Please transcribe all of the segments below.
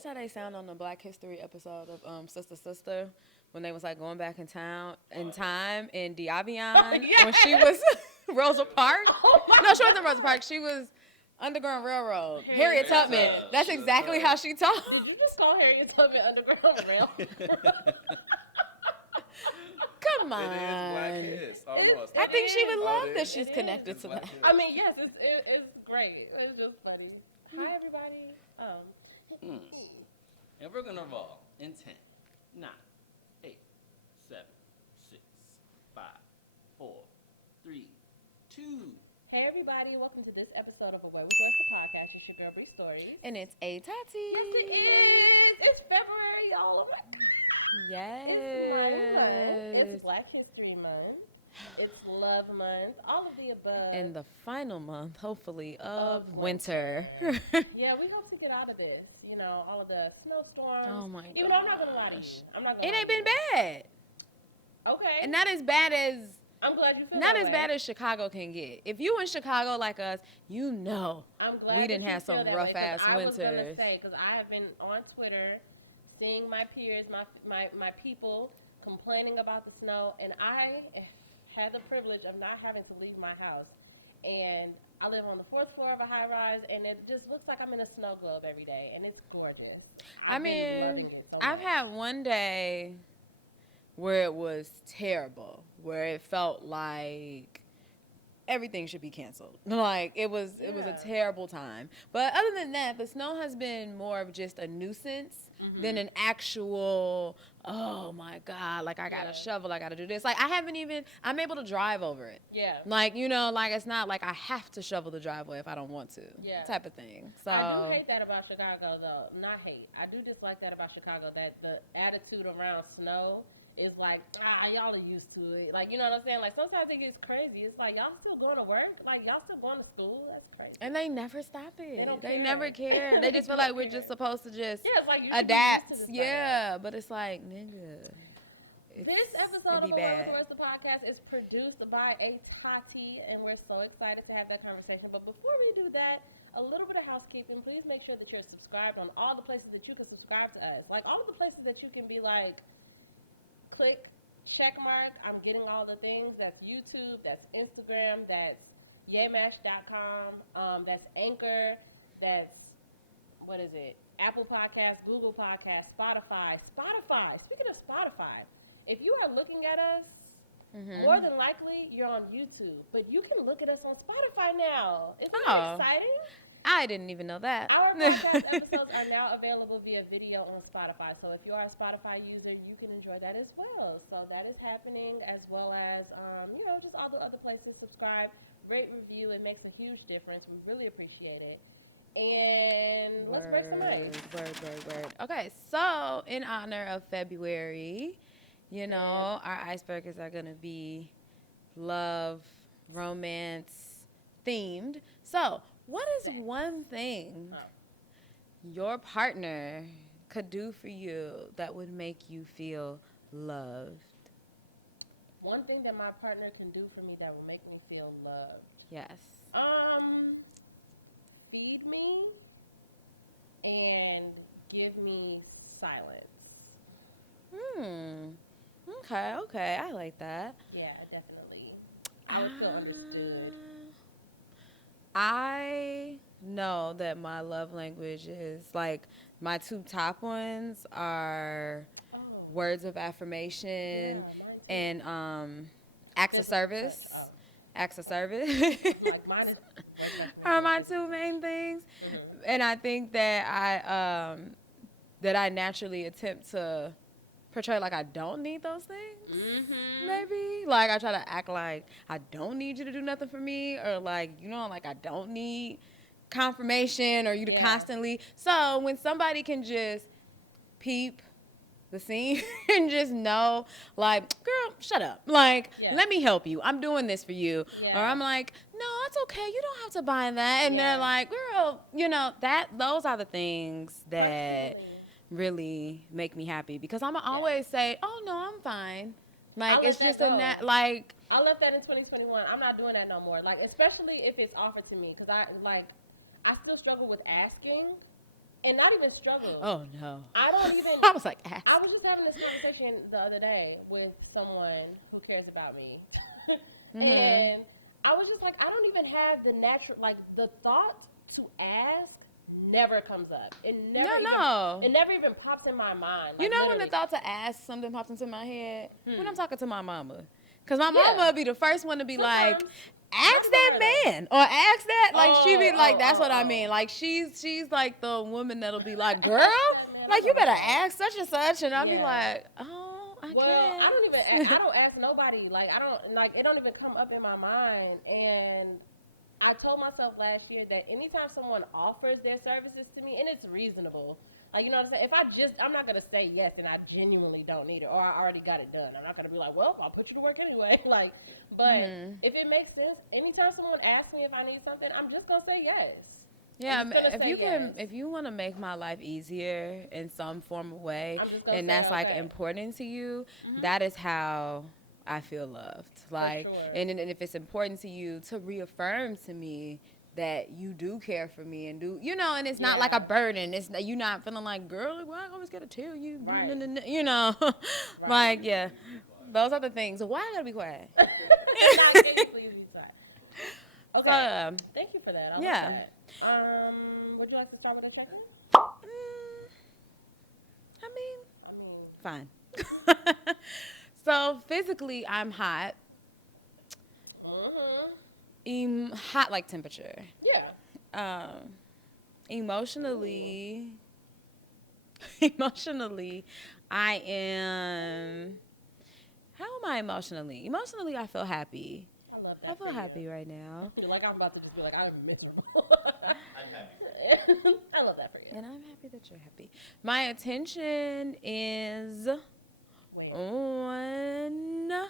That's how they sound on the Black History episode of Sister Sister when they was like going back in time in D'Avion when she was Rosa Parks. No, she wasn't Rosa Parks. She was Underground Railroad. Harriet Tubman. That's exactly how she talked. Did you just call Harriet Tubman Underground Railroad? Come on. It is Black Hiss, almost. I think she would love that is. she's connected to that. I mean, yes, it's great. It's just funny. Hi, everybody. And we're gonna roll in 10, 9, 8, 7, 6, 5, 4, 3, 2. Hey, everybody. Welcome to this episode of Away with Words, the podcast. It's your girl, Bree Stories. And it's A Tati. Yes, it is. It's February, y'all. Oh, my God. Yes. It's my month. It's Black History Month. It's Love Month. All of the above. And the final month, hopefully, of winter. Yeah, we hope to get out of this. You know, all of the snowstorms. Oh, my God. Even though I'm not going to lie to you. I'm not going It ain't been bad. Okay. And not as bad as... I'm glad you feel Not that as way. bad as Chicago can get. If you in Chicago like us, you know I'm glad we that didn't you have feel some that rough way, 'cause ass I was gonna winters. say, because I have been on Twitter seeing my peers, my people complaining about the snow, and I had the privilege of not having to leave my house. And I live on the 4th floor of a high rise, and it just looks like I'm in a snow globe every day, and it's gorgeous. I've been loving it so I've much. had one day where it was terrible, where it felt like everything should be canceled. Like it was a terrible time. But other than that, the snow has been more of just a nuisance than an actual, oh my God, like I gotta shovel, I gotta do this. Like I'm able to drive over it. Yeah. Like, you know, like it's not like I have to shovel the driveway if I don't want to. Yeah. Type of thing. So I do hate that about Chicago, though. Not hate. I do dislike that about Chicago, that the attitude around snow is like, y'all are used to it. Like, you know what I'm saying? Like, sometimes it gets crazy. It's like, y'all still going to work? Like, y'all still going to school? That's crazy. And they never stop it. They care. never care. They just feel like we're just supposed to just Yeah, it's like you should be adapt. used to this Yeah, but it's like, nigga. This episode of be Away bad. with the Words, the podcast is produced by A Tati, and we're so excited to have that conversation. But before we do that, a little bit of housekeeping. Please make sure that you're subscribed on all the places that you can subscribe to us. Like, all of the places that you can be like, click, check mark, I'm getting all the things. That's YouTube, that's Instagram, that's yaymash.com, that's Anchor, that's, what is it, Apple Podcasts, Google Podcasts, Spotify. Speaking of Spotify, if you are looking at us, more than likely you're on YouTube, but you can look at us on Spotify now. Isn't that exciting? I didn't even know that. Our podcast episodes are now available via video on Spotify. So if you are a Spotify user, you can enjoy that as well. So that is happening, as well as, you know, just all the other places. Subscribe, rate, review. It makes a huge difference. We really appreciate it. And let's break some ice. Word. Okay, so in honor of February, you know, our icebreakers are going to be love, romance themed. So, what is one thing your partner could do for you that would make you feel loved? One thing that my partner can do for me that will make me feel loved. Yes. Feed me and give me silence. Okay. I like that. Yeah, definitely. I would feel understood. I know that my love language is like my two top ones are words of affirmation and acts of service. Acts of service Like mine is are my two main things, and I think that I naturally attempt to portray like I don't need those things. Maybe like I try to act like I don't need you to do nothing for me, or like, you know, like I don't need confirmation or you to constantly. So when somebody can just peep the scene and just know, like, girl, shut up. Like, let me help you. I'm doing this for you. Or I'm like, no, it's okay. You don't have to buy that. And they're like, girl, you know, those are the things that really make me happy, because I'm always say, oh no, I'm fine. Like, it's just like. I left that in 2021. I'm not doing that no more. Like, especially if it's offered to me, because I still struggle with asking. and not even struggle. Oh no. I don't even. I was like, ask. I was just having this conversation the other day with someone who cares about me, and I was just like, I don't even have the natural, like the thought to ask never comes up. It never. No. It never even pops in my mind. You like, know when the literally. thought to ask something pops into my head? When I'm talking to my mama. Because my Yeah. mama would be the first one to be like, Sometimes. ask that man or ask that. Like, she be like, that's what I oh. mean. Like, she's like the woman that'll be like, girl, man, like, I you love better that. ask such and such. And I'll be Yeah. like, oh, I Well, can't. I don't even. I don't ask nobody. Like I don't like. It don't even come up in my mind. And I told myself last year that anytime someone offers their services to me, and it's reasonable, like you know what I'm saying. If I'm not gonna say yes, and I genuinely don't need it, or I already got it done. I'm not gonna be like, well, I'll put you to work anyway. Like, but if it makes sense, anytime someone asks me if I need something, I'm just gonna say yes. Yeah, I'm just gonna if say you can, yes. if you want to make my life easier in some form of way, I'm just gonna and say that's like okay. important to you, that is how I feel loved. Like, sure. and if it's important to you to reaffirm to me that you do care for me and do, you know, and it's not like a burden. It's you're not feeling like, girl, well, I always gotta tell you, Right. you know, like yeah, those are the things. Why I gotta be quiet? Nah, can you please be quiet? Okay. So, Thank you for that. I yeah. love that. Would you like to start with a check-in? I mean, I mean, fine. So physically, I'm hot. Hot like temperature. yeah. Emotionally, I am. How am I emotionally? Emotionally, I feel happy. I love that. I feel happy right now, Like I'm about to just be like, I'm miserable. I'm happy. I love that for you. and I'm happy that you're happy. My attention is Wait. on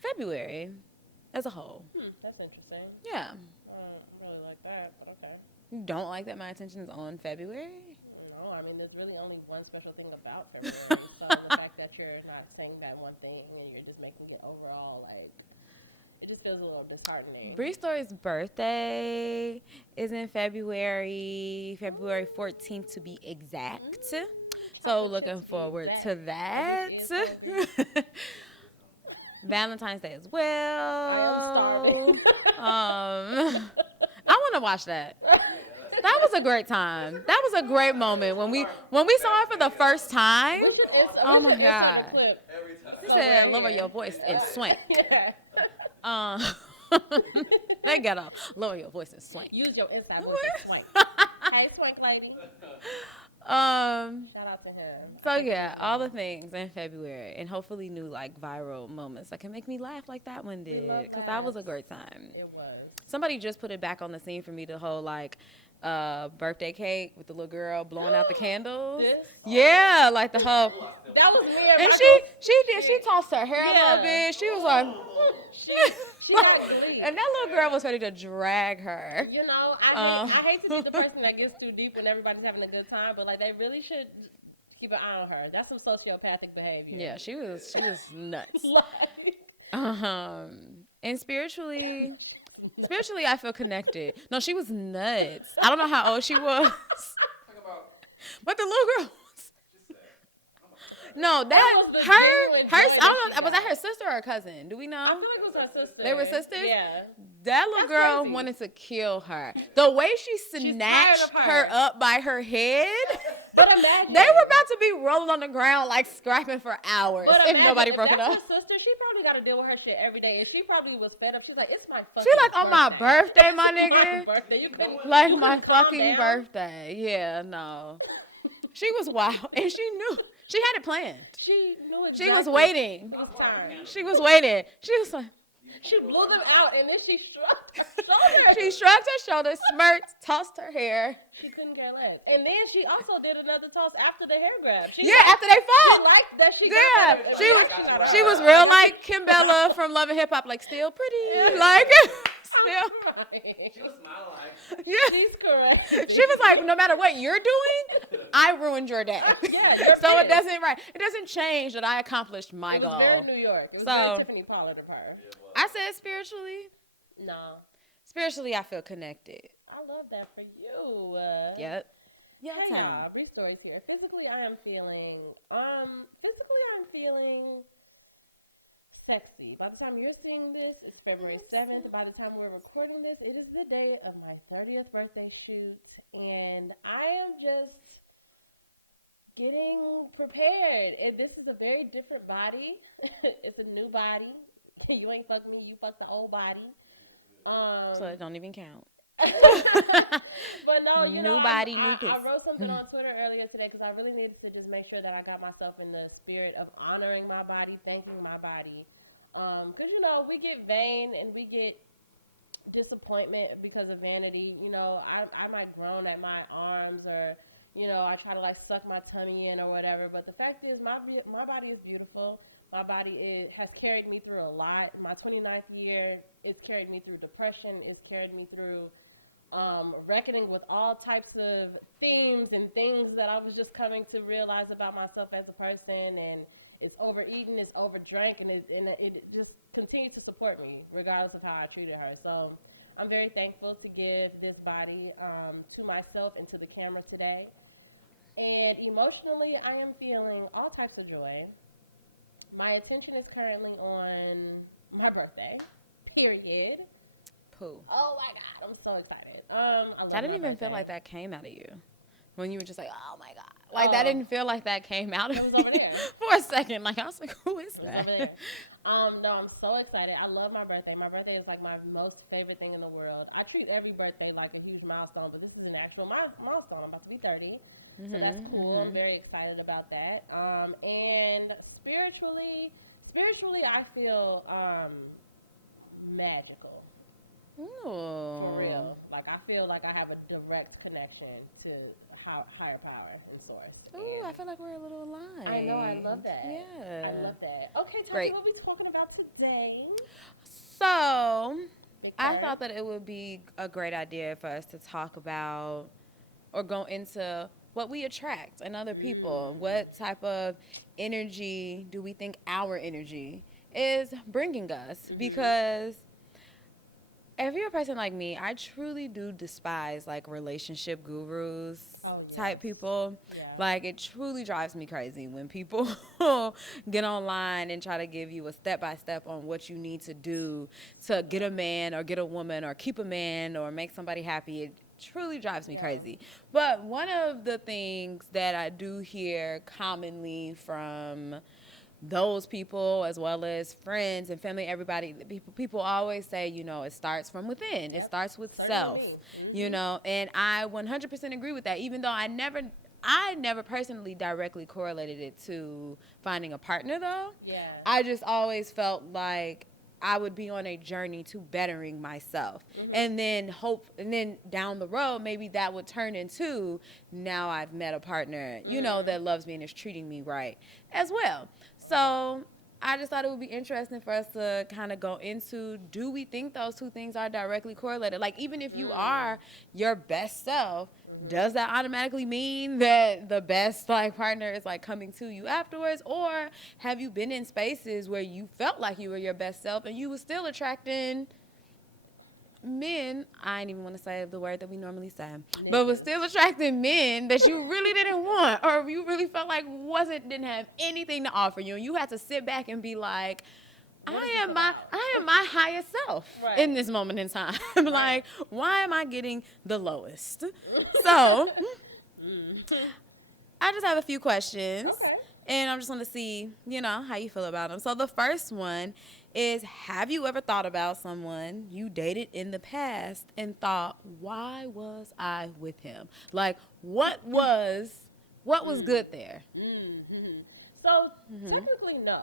February as a whole. That's interesting. Yeah. I don't really like that, but okay. You don't like that my attention is on February? No, I mean, there's really only one special thing about February. So the fact that you're not saying that one thing and you're just making it overall, like, it just feels a little disheartening. Bree Story's birthday is in February 14th to be exact. So looking forward to that. Valentine's Day as well. I am starving. I want to watch that. That was a great time. That was a great moment when we saw it for the first time. We should Oh my insert a God. clip. Every time. She said, "Lower your voice and swank." They gotta lower your voice and swank. Use your inside voice and swank. Hey, swank lady. Shout out to him. So yeah, all the things in February, and hopefully new like viral moments that can make me laugh like that one did, love because that was a laughs. great time. It was. Somebody just put it back on the scene for me, the whole like birthday cake with the little girl blowing out the candles. This? Yeah, like the whole. That was me and And Michael. she tossed her hair a Yeah. little bit. She was like, She got glee. and that little girl was ready to drag her. You know, I hate to be the person that gets too deep when everybody's having a good time, but like they really should keep an eye on her. That's some sociopathic behavior. Yeah, she was nuts. Like, And spiritually, I feel connected. No, she was nuts. I don't know how old she was, but the little girl. No, That was the her. genuine joy I that don't she know. Was that got. her sister or her cousin? Do we I know? feel like it was her sister. They were sisters? Yeah. That little That's girl crazy. wanted to kill her. The way she tired snatched of her. her up by her head. But imagine. They were about to be rolling on the ground like scrapping for hours But if imagine, nobody if broke it that's up. her sister, she probably got to deal with her shit every day, and she probably was fed up. She's like, "It's my fucking." She like on my birthday, my My nigga. birthday. You couldn't. Like you my couldn't calm fucking down? birthday. Yeah, no. She was wild, and she knew. She had it planned. She knew exactly. She was waiting. It was time. She was waiting. She was like, She blew them out, and then she shrugged her shoulders. she shrugged her shoulders, smirked, tossed her hair. She couldn't care less. And then she also did another toss after the hair grab. She Yeah, after they she fought. liked that she Yeah, got that. she was real like Kimbella from Love and Hip Hop, like still pretty, like still. She was smiling like, Yeah. She's correct. She was like, no matter what you're doing, I ruined your day. Yeah, you're So it pissed. doesn't change that I accomplished my It was goal. very New York. It was So- very Tiffany Pollard of her. I said spiritually. No. Spiritually, I feel connected. I love that for you. Yep. Your Hey turn. y'all, Bree Stories here. Physically, I'm feeling sexy. By the time you're seeing this, it's February 7th. By the time we're recording this, it is the day of my 30th birthday shoot, and I am just getting prepared. And this is a very different body. It's a new body. You ain't fuck me, you fuck the old body. So it don't even count. But no, you know, New body, new I piss. wrote something on Twitter earlier today because I really needed to just make sure that I got myself in the spirit of honoring my body, thanking my body. Because, you know, we get vain and we get disappointment because of vanity. You know, I might groan at my arms or, you know, I try to like suck my tummy in or whatever. But the fact is, my body is beautiful. My body has carried me through a lot. My 29th year, it's carried me through depression. It's carried me through reckoning with all types of themes and things that I was just coming to realize about myself as a person. And it's overeaten, it's overdrank, and it just continued to support me regardless of how I treated her. So I'm very thankful to give this body to myself and to the camera today. And emotionally, I am feeling all types of joy. My attention is currently on my birthday, period. Pooh. Oh my God, I'm so excited. I love I didn't my even feel birthday. like that came out of you. When you were just like, oh my God. Like, that didn't feel like that came out of It was over there. for a second. Like, I was like, who is It was that? over there. No, I'm so excited. I love my birthday. My birthday is like my most favorite thing in the world. I treat every birthday like a huge milestone, but this is an actual milestone. I'm about to be 30. So that's cool. I'm very excited about that. And spiritually, I feel magical. Ooh. For real. Like, I feel like I have a direct connection to higher power and source. Ooh, I feel like we're a little aligned. I know, I love that. Yeah. I love that. Okay, Tony, Great. what are we talking about today? So, Big I Bird? thought that it would be a great idea for us to talk about or go into what we attract in other people. What type of energy do we think our energy is bringing us? Because if you're a person like me, I truly do despise like relationship gurus type people. Yeah. Like, it truly drives me crazy when people get online and try to give you a step-by-step on what you need to do to get a man or get a woman or keep a man or make somebody happy. It truly drives me crazy. But one of the things that I do hear commonly from those people, as well as friends and family, everybody, people always say, you know, it starts from within. It starts with self, you know, and I 100% agree with that, even though I never personally directly correlated it to finding a partner, though. Yeah. I just always felt like I would be on a journey to bettering myself. And then down the road, maybe that would turn into, now I've met a partner, you know, that loves me and is treating me right as well. So I just thought it would be interesting for us to kind of go into, do we think those two things are directly correlated? Like, even if you are your best self, does that automatically mean that the best like partner is like coming to you afterwards? Or have you been in spaces where you felt like you were your best self and you were still attracting men, I didn't even want to say the word that we normally say, but was still attracting men that you really didn't want, or you really felt like didn't have anything to offer you, and you had to sit back and be like, I am my highest self in this moment in time. Like, why am I getting the lowest? So I just have a few questions. Okay. And I'm just going to see, you know, how you feel about them. So the first one is, have you ever thought about someone you dated in the past and thought, why was I with him? Like, what was good there? So, technically, no.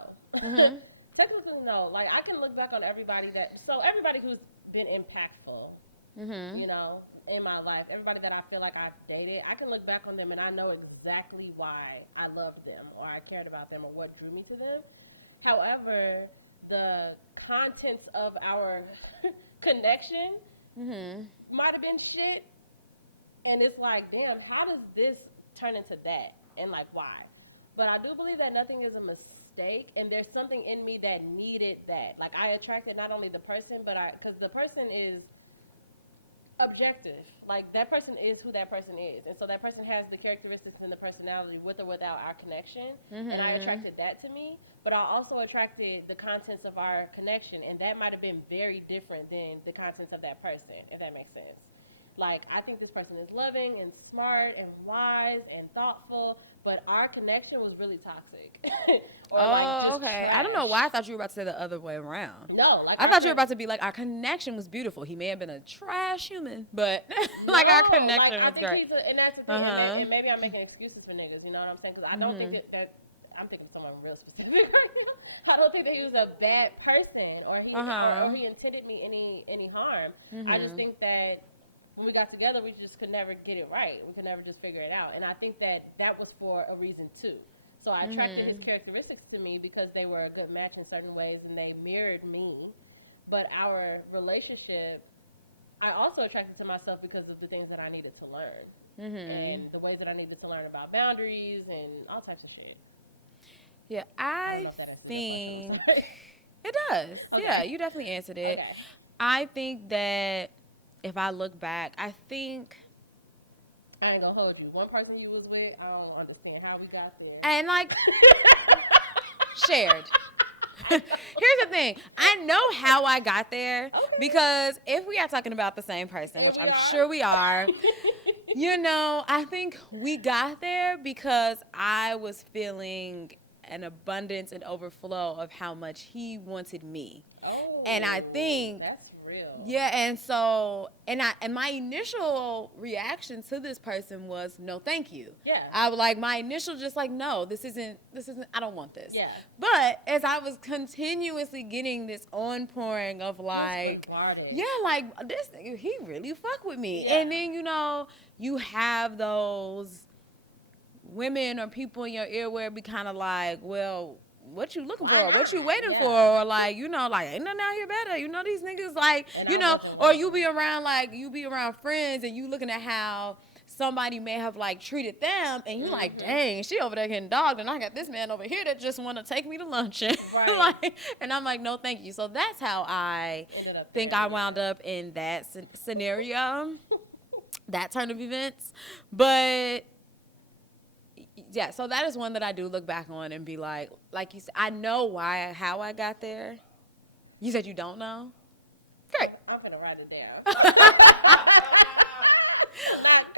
Technically, no. Like, I can look back on everybody who's been impactful, you know, in my life, everybody that I feel like I've dated, I can look back on them and I know exactly why I loved them or I cared about them or what drew me to them. However, the contents of our connection might have been shit. And it's like, damn, how does this turn into that? And like, why? But I do believe that nothing is a mistake, and there's something in me that needed that. Like, I attracted not only the person, but because the person is objective. Like, that person is who that person is. And so that person has the characteristics and the personality with or without our connection. And I attracted that to me. But I also attracted the contents of our connection. And that might have been very different than the contents of that person, if that makes sense. Like, I think this person is loving and smart and wise and thoughtful, but our connection was really toxic. Or just okay. I don't know trash. why I thought you were about to say the other way around. No, like, I thought you were about to be like, our connection was beautiful. He may have been a trash human, but like our connection I was think great. and that's the thing. And maybe I'm making excuses for niggas. You know what I'm saying? Because I don't think that I'm thinking of someone real specific right now. I don't think that he was a bad person or or he intended me any harm. I just think that when we got together, we just could never get it right. We could never just figure it out. And I think that was for a reason too. So I attracted his characteristics to me because they were a good match in certain ways and they mirrored me. But our relationship, I also attracted to myself because of the things that I needed to learn. And the ways that I needed to learn about boundaries and all types of shit. Yeah, I I don't know if that answers your think question. it does. Okay. Yeah, you definitely answered it. Okay. I think that if I look back, I think, I ain't gonna hold you. One person you was with, I don't understand how we got there. and like, shared. Here's the thing. I know how I got there because if we are talking about the same person, which I'm sure we are, you know, I think we got there because I was feeling an abundance and overflow of how much he wanted me. Oh, And I think that's real. yeah, and so and my initial reaction to this person was no, thank you. Yeah. I was like, my initial just like, no, this isn't I don't want this. Yeah. But as I was continuously getting this on-pouring of like, yeah, like this nigga, he really fuck with me. Yeah. And then, you know, you have those women or people in your ear where it be kind of like, well, what you looking for? What you waiting for? Or like, you know, like, ain't nothing out here better. You know, these niggas like, And you know, or you be around friends and you looking at how somebody may have like treated them and you like, dang, she over there getting dogged and I got this man over here that just want to take me to lunch. And, like, and I'm like, no, thank you. So that's how I think I wound up in that scenario, that turn of events. But yeah, so that is one that I do look back on and be like you said, I know how I got there. You said you don't know? Great. I'm finna write it down.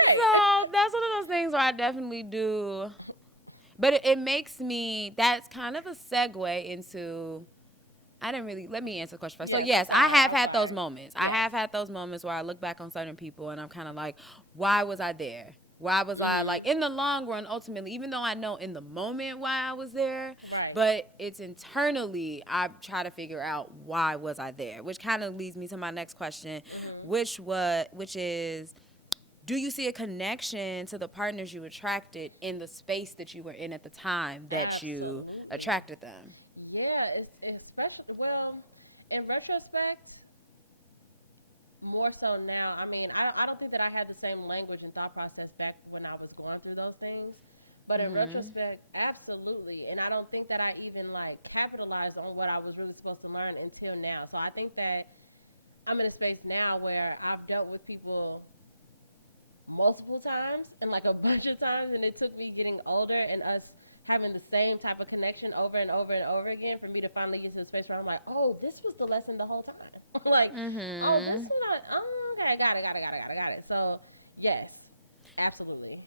So that's one of those things where I definitely do. But it makes me, that's kind of a segue into, let me answer the question first. So yes, I have had those moments. I have had those moments where I look back on certain people and I'm kind of like, why was I there? Why was I, like, in the long run, ultimately, even though I know in the moment why I was there, but it's internally, I try to figure out why was I there, which kind of leads me to my next question, which is, do you see a connection to the partners you attracted in the space that you were in at the time that you attracted them? Yeah, it's especially, well, in retrospect, more so now. I mean, I don't think that I had the same language and thought process back when I was going through those things. But in retrospect, absolutely. And I don't think that I even, like, capitalized on what I was really supposed to learn until now. So I think that I'm in a space now where I've dealt with people multiple times and, like, a bunch of times. And it took me getting older and us having the same type of connection over and over and over again for me to finally get to the space where I'm like, oh, this was the lesson the whole time. Like, oh, this is not, oh, okay, got it. So, yes, absolutely.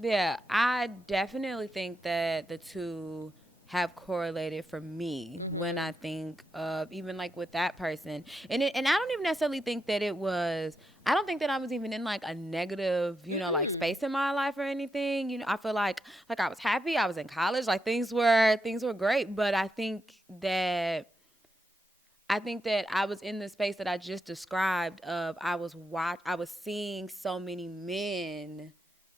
Yeah, I definitely think that the two have correlated for me when I think of even like with that person. And I don't even necessarily think that I don't think that I was even in like a negative, you know, like space in my life or anything. You know, I feel like I was happy. I was in college. Like things were great. But I think that I was in the space that I just described of I was seeing so many men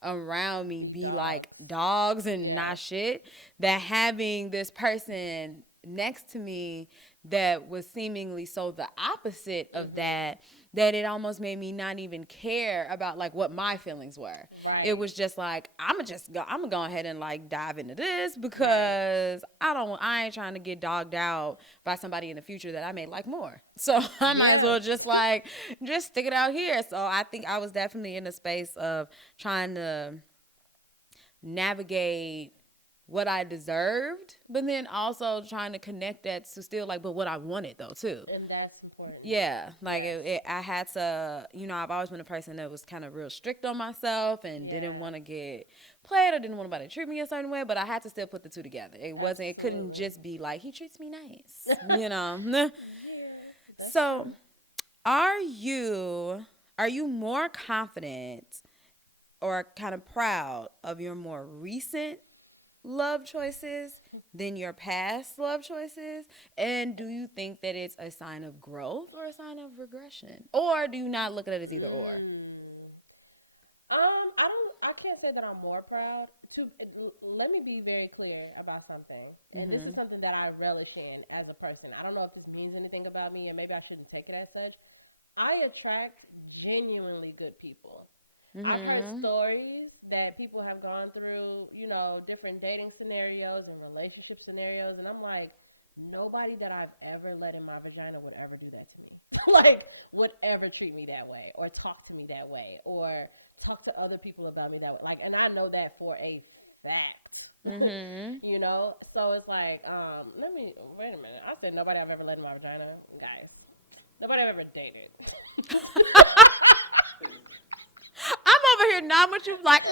around me be like dogs and not shit, that having this person next to me that was seemingly so the opposite of that it almost made me not even care about like what my feelings were. Right. It was just like I'm gonna go ahead and like dive into this because I ain't trying to get dogged out by somebody in the future that I may like more. So I might as well just stick it out here. So I think I was definitely in a space of trying to navigate what I deserved, but then also trying to connect that to still like, but what I wanted though too. And that's important. Yeah, like I had to, I've always been a person that was kind of real strict on myself and didn't want to get played or didn't want nobody to treat me a certain way, but I had to still put the two together. It couldn't just be like, he treats me nice, So are you more confident or kind of proud of your more recent love choices than your past love choices? And do you think that it's a sign of growth or a sign of regression? Or do you not look at it as either or? I can't say that I'm more proud. Let me be very clear about something. And this is something that I relish in as a person. I don't know if this means anything about me, and maybe I shouldn't take it as such. I attract genuinely good people. I've heard stories that people have gone through, different dating scenarios and relationship scenarios, and I'm like, nobody that I've ever let in my vagina would ever do that to me. Like, would ever treat me that way, or talk to me that way, or talk to other people about me that way. Like, and I know that for a fact. So it's like, wait a minute. I said nobody I've ever let in my vagina, guys. Nobody I've ever dated. I'm over here nodding with you like,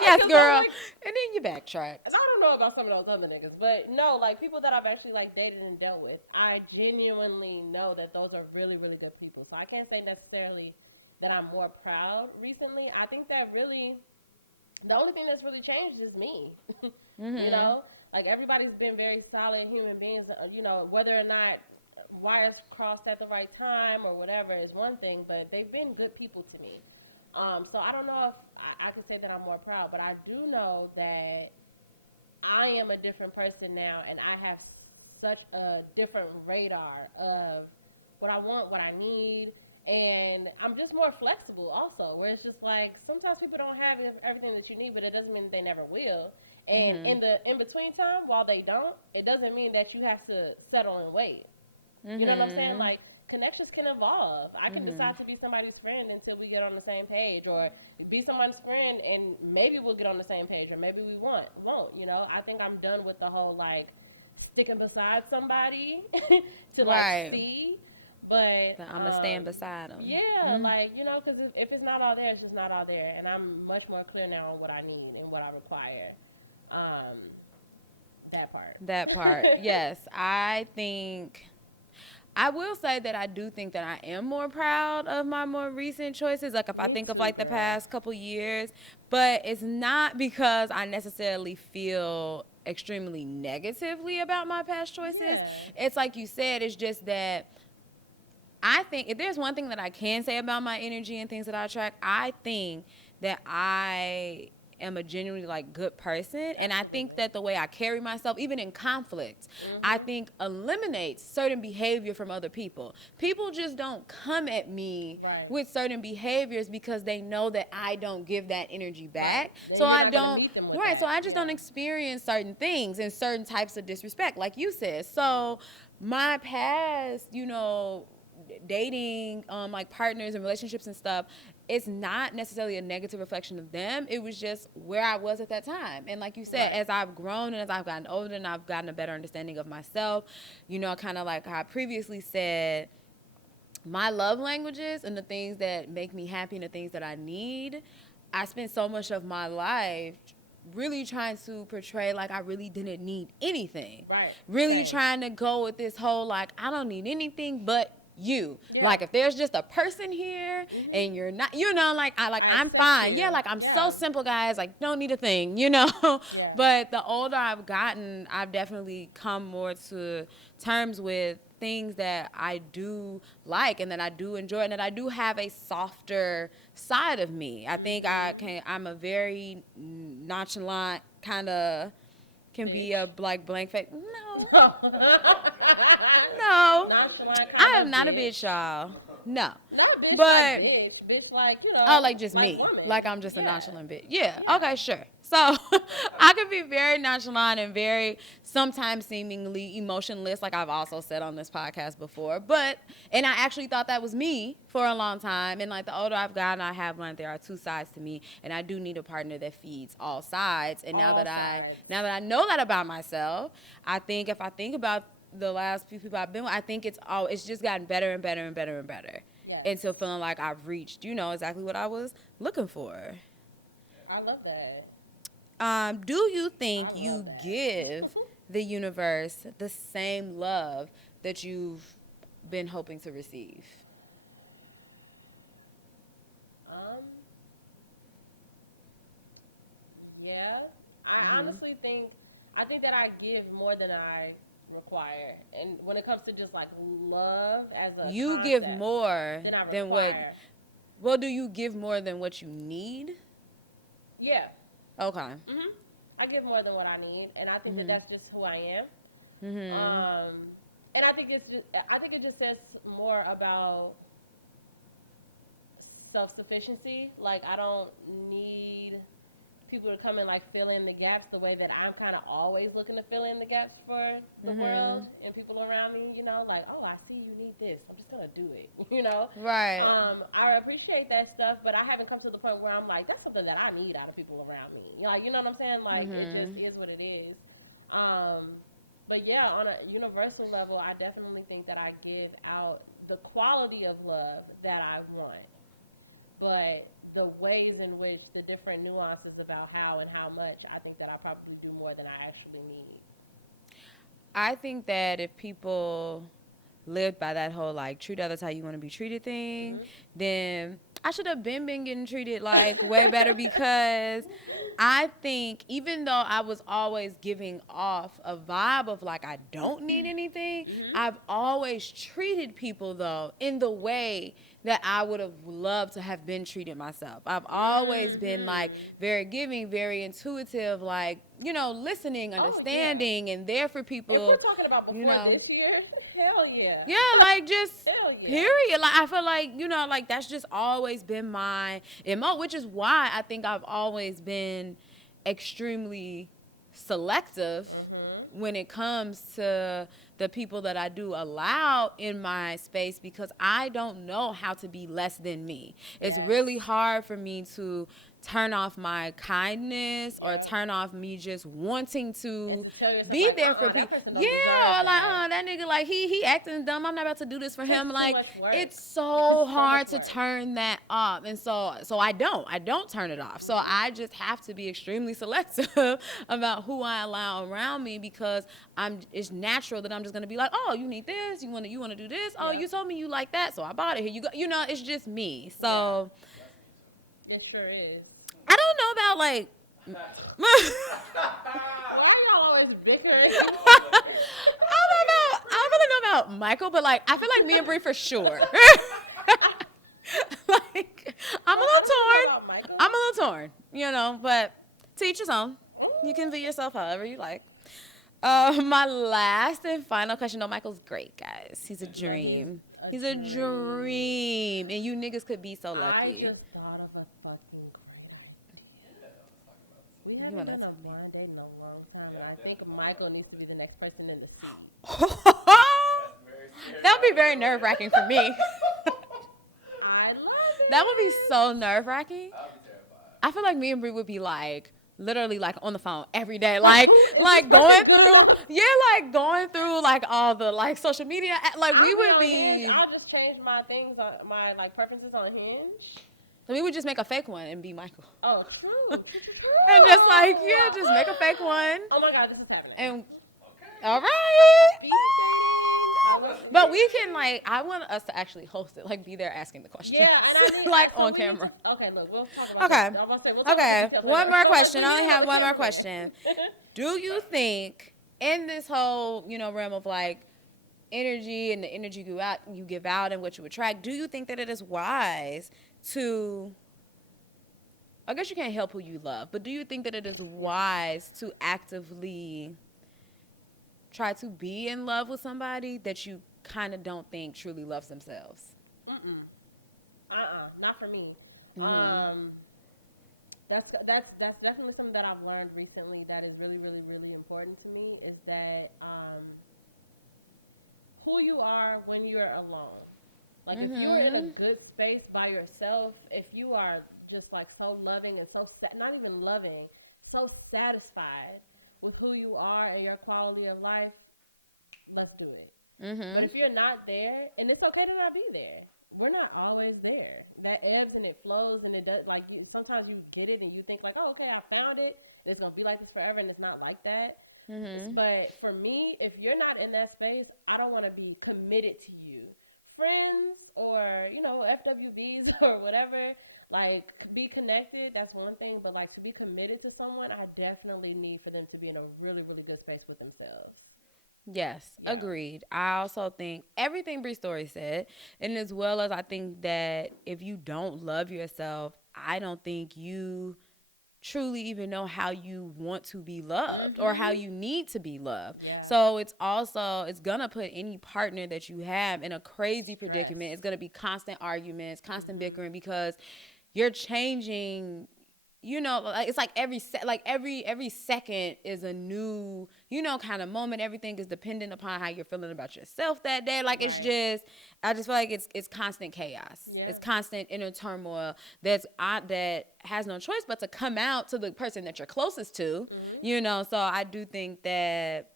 yes, girl. Like, and then you backtrack. And I don't know about some of those other niggas, but no, like people that I've actually like dated and dealt with, I genuinely know that those are really, really good people. So I can't say necessarily that I'm more proud recently. I think that really, the only thing that's really changed is me. Like everybody's been very solid human beings, whether or not wires crossed at the right time or whatever is one thing, but they've been good people to me. So I don't know if I could say that I'm more proud, but I do know that I am a different person now, and I have such a different radar of what I want, what I need, and I'm just more flexible also, where it's just like sometimes people don't have everything that you need, but it doesn't mean that they never will. And in the in-between time, while they don't, it doesn't mean that you have to settle and wait. You know what I'm saying? Like, connections can evolve. I can decide to be somebody's friend until we get on the same page, or be someone's friend and maybe we'll get on the same page, or maybe we won't. I think I'm done with the whole like sticking beside somebody to like see. But I'm gonna stand beside them. Yeah, like because if it's not all there, it's just not all there, and I'm much more clear now on what I need and what I require. That part. Yes, I will say that I do think that I am more proud of my more recent choices. Like if I think of like the past couple years, but it's not because I necessarily feel extremely negatively about my past choices. Yeah. It's like you said, it's just that I think if there's one thing that I can say about my energy and things that I attract, I think that I am a genuinely like good person, and I think that the way I carry myself, even in conflict, I think eliminates certain behavior from other people. People just don't come at me with certain behaviors because they know that I don't give that energy back. Then so you're I not gonna don't meet them with right. that. So I just don't experience certain things and certain types of disrespect, like you said. So my past, dating like partners and relationships and stuff, it's not necessarily a negative reflection of them. It was just where I was at that time. And like you said, as I've grown and as I've gotten older and I've gotten a better understanding of myself, kind of like how I previously said, my love languages and the things that make me happy and the things that I need, I spent so much of my life really trying to portray like I really didn't need anything. Really trying to go with this whole like, I don't need anything but you. Like if there's just a person here and you're not, I'm fine. I'm so simple, guys. Like don't need a thing, But the older I've gotten, I've definitely come more to terms with things that I do like and that I do enjoy and that I do have a softer side of me. I think I'm a very nonchalant kind of can be a like blank face. No, No. no, Nonchalant kind I of am not a bitch. bitch, y'all. No. Not bitch, But- like bitch. Bitch, like, you know. Oh, like just me. Woman. Like I'm just a Yeah. nonchalant bitch. Yeah. Yeah. Okay, sure. So I could be very nonchalant and very sometimes seemingly emotionless, like I've also said on this podcast before. And I actually thought that was me for a long time. And like the older I've gotten, I have learned there are two sides to me, and I do need a partner that feeds all sides. And now All that sides. I know that about myself, I think if I think about the last few people I've been with, I think it's just gotten better and better and better and better. Yes. Until feeling like I've reached, exactly what I was looking for. I love that. Do you think I you love that. give the universe the same love that you've been hoping to receive? Yeah. I honestly think that I give more than I require. And when it comes to just like love as a You give concept, more than I than require. well, do you give more than what you need? Yeah. Okay. I give more than what I need, and I think that that's just who I am. Mm-hmm. And I think it just says more about self-sufficiency. Like, I don't need people to come and like fill in the gaps the way that I'm kind of always looking to fill in the gaps for the world and people around me, like, oh, I see you need this, I'm just gonna do it. Right. I appreciate that stuff, but I haven't come to the point where I'm like, that's something that I need out of people around me. Like, you know what I'm saying? Like, it just is what it is. But yeah, on a universal level, I definitely think that I give out the quality of love that I want, but the ways in which the different nuances about how and how much, I think that I probably do more than I actually need. I think that if people lived by that whole like treat others how you want to be treated thing, then I should have been getting treated like way better, because I think even though I was always giving off a vibe of like I don't need anything, I've always treated people though in the way that I would have loved to have been treated myself. I've always been like very giving, very intuitive, like, listening, understanding, and there for people. If we're talking about before this year, hell yeah. Yeah, like just Hell yeah. period. Like I feel like, like that's just always been my MO, which is why I think I've always been extremely selective when it comes to the people that I do allow in my space, because I don't know how to be less than me. It's really hard for me to turn off my kindness or turn off me just wanting to be like, there for people. Yeah, or like, that nigga, like he acting dumb. I'm not about to do this for him. Like, it's so hard to turn that off, and so I don't turn it off. So I just have to be extremely selective about who I allow around me, because it's natural that I'm just gonna be like, oh, you need this, you wanna do this. Oh, you told me you like that, so I bought it. Here you go. It's just me. So it sure is. I don't know about like. Why are y'all always bickering? I don't really know about Michael, but like I feel like me and Bree for sure. Like I'm a little torn, but to each his own. You can be yourself however you like. My last and final question. No, Michael's great, guys. He's a dream. He's a dream, and you niggas could be so lucky. I just thought of a fucking great idea. We haven't done a blind date in a long time, and I think Michael needs to be the next person in the seat. That would be very nerve-wracking for me. I love it. That would be so nerve-wracking. I feel like me and Brie would be like literally like on the phone every day, like going through like all the like social media, like we would be. Hinge. I'll just change my things, my like preferences on Hinge. So we would just make a fake one and be Michael. Oh, true. And just like just make a fake one. Oh my God, this is happening. And all right. Speed dating. But we can I want us to actually host it, like be there asking the questions. Yeah, and I mean, like on camera. Okay, look, we'll talk about Okay. this. I'm about to say, we'll talk Okay. about details One later. more question. I only have one more question. Do you think in this whole, realm of like energy and the energy you give out and what you attract, do you think that it is wise to I guess you can't help who you love, but do you think that it is wise to actively try to be in love with somebody that you kind of don't think truly loves themselves? Not for me. Mm-hmm. That's definitely something that I've learned recently that is really, really, really important to me is that who you are when you're alone. Like, if you're in a good space by yourself, if you are just, like, so loving and so, not even loving, so satisfied with who you are and your quality of life, let's do it. But if you're not there, and it's okay to not be there. We're not always there. That ebbs and it flows, and it does, like, sometimes you get it and you think, like, oh, okay, I found it, and it's going to be like this forever, and it's not like that. But for me, if you're not in that space, I don't want to be committed to you. Friends or, you know, FWBs or whatever, like, be connected, that's one thing, but, like, to be committed to someone, I definitely need for them to be in a really, really good space with themselves. Yes, agreed. I also think everything Bree Story said, and as well as I think that if you don't love yourself, I don't think you truly even know how you want to be loved or how you need to be loved. So it's gonna put any partner that you have in a crazy predicament. It's gonna be constant arguments, constant bickering, because you're changing. You know, like, it's like every second is a new, you know, kind of moment. Everything is dependent upon how you're feeling about yourself that day. Like, it's just, I just feel like it's constant chaos. It's constant inner turmoil that has no choice but to come out to the person that you're closest to. You know, so I do think that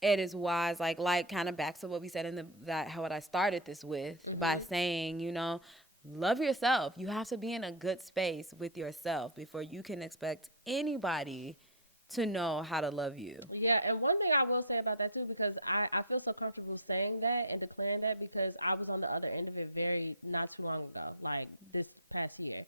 it is wise, like kind of back to what we said in what I started this with by saying, you know, love yourself. You have to be in a good space with yourself before you can expect anybody to know how to love you. Yeah, and one thing I will say about that, too, because I feel so comfortable saying that and declaring that because I was on the other end of it not too long ago, like this past year.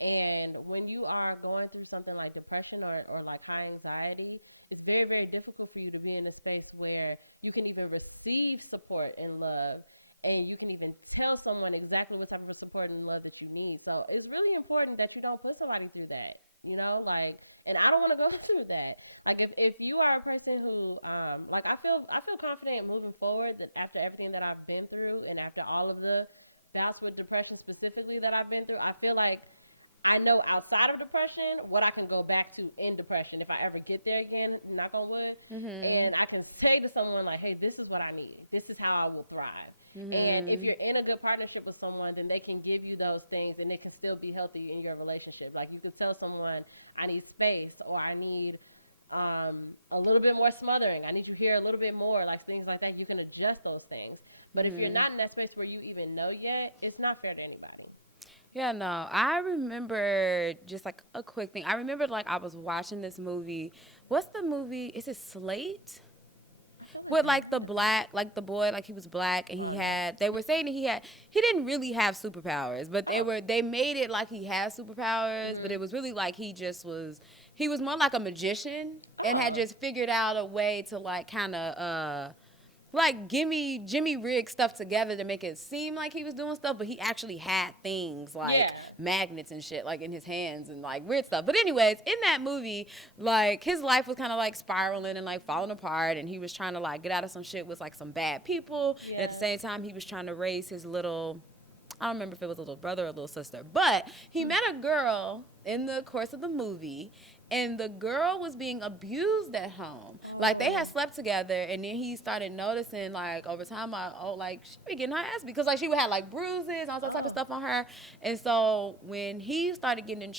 And when you are going through something like depression or like high anxiety, it's very, very difficult for you to be in a space where you can even receive support and love. And you can even tell someone exactly what type of support and love that you need. So it's really important that you don't put somebody through that, you know, like, and I don't want to go through that. Like, if you are a person who, like, I feel confident moving forward that after everything that I've been through and after all of the bouts with depression specifically that I've been through, I feel like I know outside of depression what I can go back to in depression if I ever get there again, knock on wood. And I can say to someone, like, hey, this is what I need. This is how I will thrive. And if you're in a good partnership with someone, then they can give you those things and it can still be healthy in your relationship. Like, you could tell someone, I need space, or I need a little bit more smothering. I need you here a little bit more, like things like that. You can adjust those things. But if you're not in that space where you even know yet, it's not fair to anybody. Yeah, no, I remember just like a quick thing. I remember like I was watching this movie. What's the movie? Is it Slate? With like the boy, like he was black and they were saying that he didn't really have superpowers, but they made it like he had superpowers, but it was really like he was more like a magician and had just figured out a way to like kind of, like Jimmy rig stuff together to make it seem like he was doing stuff, but he actually had things like magnets and shit like in his hands and like weird stuff. But anyways, in that movie, like his life was kind of like spiraling and like falling apart, and he was trying to like get out of some shit with like some bad people. And at the same time, he was trying to raise his little, I don't remember if it was a little brother or a little sister, but he met a girl in the course of the movie, and the girl was being abused at home. Like, they had slept together, and then he started noticing, like, over time, like, she be getting her ass because, like, she would have, like, bruises and all that type of stuff on her. And so when he started getting in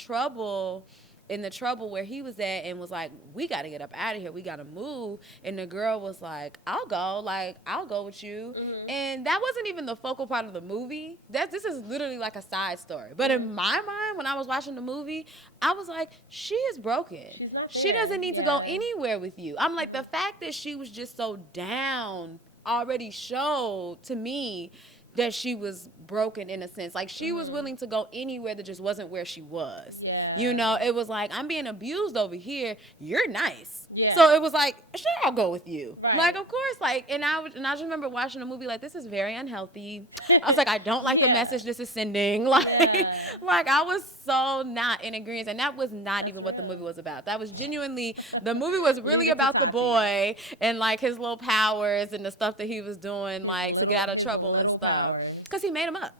the trouble where he was at and was like, we got to get up out of here. We got to move. And the girl was like, I'll go with you. And that wasn't even the focal part of the movie. This is literally like a side story. But in my mind, when I was watching the movie, I was like, she is broken. She's not She there. doesn't need to go anywhere with you. I'm like, the fact that she was just so down already showed to me that she was broken in a sense. Like, she was willing to go anywhere that just wasn't where she was. Yeah. You know, it was like, I'm being abused over here. You're nice. Yeah. So it was like, sure, I'll go with you. Right. Like, of course, like, and I just remember watching the movie like, this is very unhealthy. I was like, I don't like the Yeah. message this is sending. Like, Yeah. like I was so not in agreement, and that was not That's even what the real. movie was about. That was genuinely the movie was really Leave it to about the Tati. boy and like his little powers and the stuff that he was doing, like to little- get out of his trouble and little stuff. powers. Cause he made them up.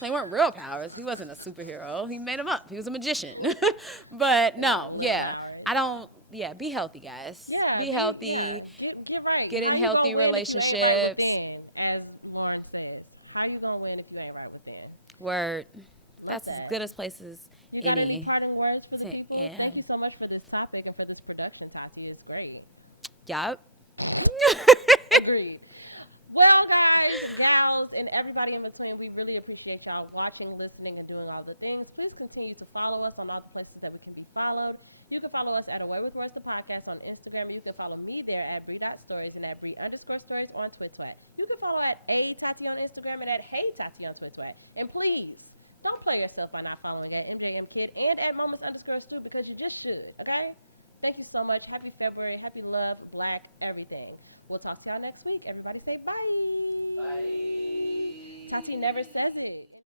They weren't real powers. He wasn't a superhero. He made them up. He was a magician. But no, yeah, I don't. Yeah, be healthy, guys. Yeah, Be healthy. Yeah. Get right. Get in How you healthy gonna win if you ain't right relationships. within, as Lauren says. How you gonna win if you ain't right within? Word. That's as that. good as places You got any any. parting words for the people? Yeah. Thank you so much for this topic and for this production, Tati. It's great. Yup. Agreed. Well, guys, gals, and everybody in between, we really appreciate y'all watching, listening, and doing all the things. Please continue to follow us on all the places that we can be followed. You can follow us at Away with Royce the podcast on Instagram. You can follow me there at Bree.stories and at Bree_stories on Twitter. You can follow at A_Tati on Instagram and at Hey Tati on Twitter. And please, don't play yourself by not following at MJMKid and at Moments_Stu because you just should, okay? Thank you so much. Happy February. Happy love, black, everything. We'll talk to y'all next week. Everybody say bye. Bye. Tati never says it.